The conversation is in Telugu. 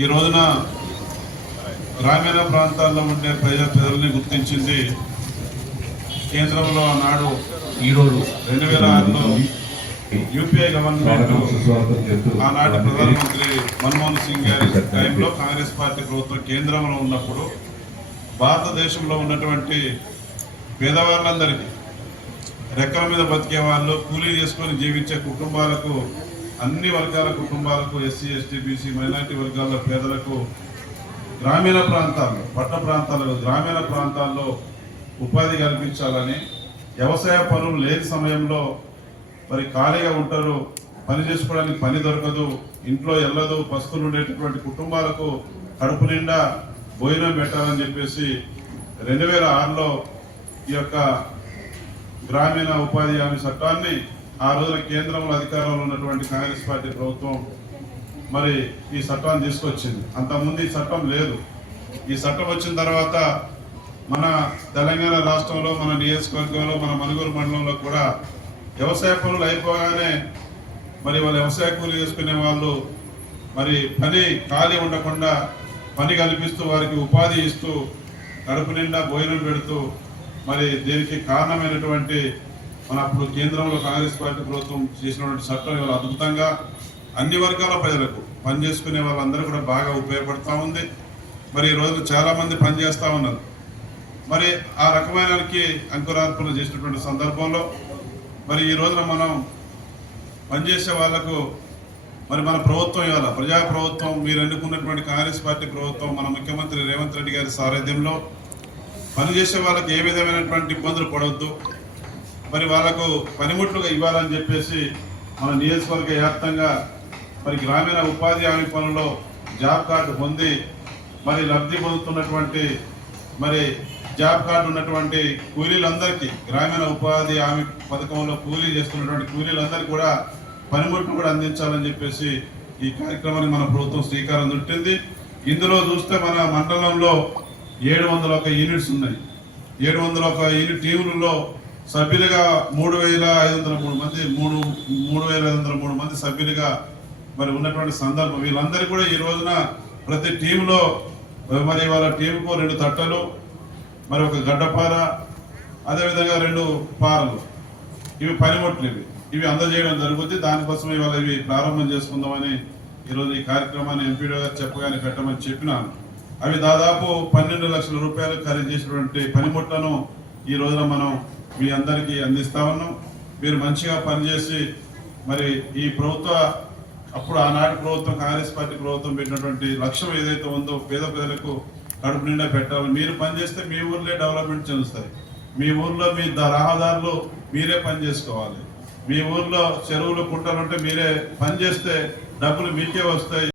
ఈ రోజున గ్రామీణ ప్రాంతాల్లో ఉండే ప్రజా ప్రజల్ని గుర్తించింది కేంద్రంలో ఆనాడు ఈరోజు రెండు వేల ఆరులో యూపీఐ గవర్నమెంట్ ఆనాటి ప్రధానమంత్రి మన్మోహన్ సింగ్ గారి టైంలో కాంగ్రెస్ పార్టీ ప్రభుత్వం కేంద్రంలో ఉన్నప్పుడు భారతదేశంలో ఉన్నటువంటి పేదవాళ్ళందరికీ రెక్కల మీద బతికే వాళ్ళు కూలీ చేసుకొని జీవించే కుటుంబాలకు అన్ని వర్గాల కుటుంబాలకు ఎస్సీ ఎస్టీ బీసీ మైనార్టీ వర్గాల పేదలకు గ్రామీణ ప్రాంతాల్లో పట్టణ ప్రాంతాల్లో గ్రామీణ ప్రాంతాల్లో ఉపాధి కల్పించాలని వ్యవసాయ పనులు లేని సమయంలో మరి ఖాళీగా ఉంటారు పని చేసుకోవడానికి పని దొరకదు ఇంట్లో వెళ్ళదు పస్తులు ఉండేటటువంటి కుటుంబాలకు కడుపు నిండా భోజనం పెట్టాలని చెప్పేసి రెండు వేల ఆరులో ఈ యొక్క గ్రామీణ ఉపాధి హామీ చట్టాన్ని ఆ రోజున కేంద్రంలో అధికారంలో ఉన్నటువంటి కాంగ్రెస్ పార్టీ ప్రభుత్వం మరి ఈ చట్టాన్ని తీసుకొచ్చింది. అంతకుముందు ఈ చట్టం లేదు. ఈ చట్టం వచ్చిన తర్వాత మన తెలంగాణ రాష్ట్రంలో మన నియోజకవర్గంలో మన మనుగూరు మండలంలో కూడా వ్యవసాయ పనులు అయిపోగానే మరి వాళ్ళు వ్యవసాయ కూలి చేసుకునే వాళ్ళు మరి పని ఖాళీ ఉండకుండా పని కల్పిస్తూ వారికి ఉపాధి ఇస్తూ కడుపు నిండా భోజనం పెడుతూ మరి దీనికి కారణమైనటువంటి మన అప్పుడు కేంద్రంలో కాంగ్రెస్ పార్టీ ప్రభుత్వం చేసినటువంటి చట్టం ఇవాళ అద్భుతంగా అన్ని వర్గాల ప్రజలకు పని చేసుకునే వాళ్ళందరూ కూడా బాగా ఉపయోగపడుతూ ఉంది. మరి ఈ రోజు చాలామంది పని చేస్తూ ఉన్నారు. మరి ఆ రకమైనకి అంకురార్పణ చేసినటువంటి సందర్భంలో మరి ఈ రోజున మనం పనిచేసే వాళ్ళకు మరి మన ప్రభుత్వం ఇవాళ ప్రజా ప్రభుత్వం మీరు ఎన్నుకున్నటువంటి కాంగ్రెస్ పార్టీ ప్రభుత్వం మన ముఖ్యమంత్రి రేవంత్ రెడ్డి గారి సారథ్యంలో పనిచేసే వాళ్ళకి ఏ విధమైనటువంటి ఇబ్బందులు పడవద్దు. మరి వాళ్ళకు పనిముట్లుగా ఇవ్వాలని చెప్పేసి మన నియోజకవర్గ వ్యాప్తంగా మరి గ్రామీణ ఉపాధి హామీ పనుల్లో జాబ్ కార్డు పొంది మరి లబ్ధి పొందుతున్నటువంటి మరి జాబ్ కార్డు ఉన్నటువంటి కూలీలందరికీ గ్రామీణ ఉపాధి హామీ పథకంలో కూలీ చేస్తున్నటువంటి కూలీలందరికీ కూడా పనిముట్లు కూడా అందించాలని చెప్పేసి ఈ కార్యక్రమానికి మన ప్రభుత్వం శ్రీకారం చుట్టింది. ఇందులో చూస్తే మన మండలంలో ఏడు వందల ఒక యూనిట్స్ ఉన్నాయి. ఏడు వందల ఒక యూనిట్ టీములలో సభ్యులుగా మూడు వేల ఐదు వందల మూడు మంది మూడు మూడు వేల ఐదు వందల మూడు మంది సభ్యులుగా మరి ఉన్నటువంటి సందర్భం. వీళ్ళందరూ కూడా ఈ రోజున ప్రతి టీంలో మరి వాళ్ళ టీంకు రెండు తట్టలు మరి ఒక గడ్డపార అదేవిధంగా రెండు పారలు. ఇవి పనిముట్లు ఇవి. ఇవి అందజేయడం జరుగుతుంది దానికోసం ఇవాళ ఇవి ప్రారంభం చేసుకుందామని ఈరోజు ఈ కార్యక్రమాన్ని ఎంపీడీ గారు చెప్పగానే పెట్టమని చెప్పినాను. అవి దాదాపు పన్నెండు లక్షల రూపాయలు ఖరీదు చేసినటువంటి పనిముట్లను ఈ రోజున మనం మీ అందరికీ అందిస్తా ఉన్నాం. మీరు మంచిగా పనిచేసి మరి ఈ ప్రభుత్వ అప్పుడు ఆనాటి ప్రభుత్వం కాంగ్రెస్ పార్టీ ప్రభుత్వం పెట్టినటువంటి లక్ష్యం ఏదైతే ఉందో పేద ప్రజలకు కడుపు నిండా పెట్టాలి మీరు పనిచేస్తే మీ ఊర్లే డెవలప్మెంట్ చెందుతాయి. మీ ఊర్లో మీ ద- రహదారులు మీరే పని చేసుకోవాలి మీ ఊర్లో చెరువులు కుంటలు ఉంటే మీరే పని చేస్తే డబ్బులు మీకే వస్తాయి.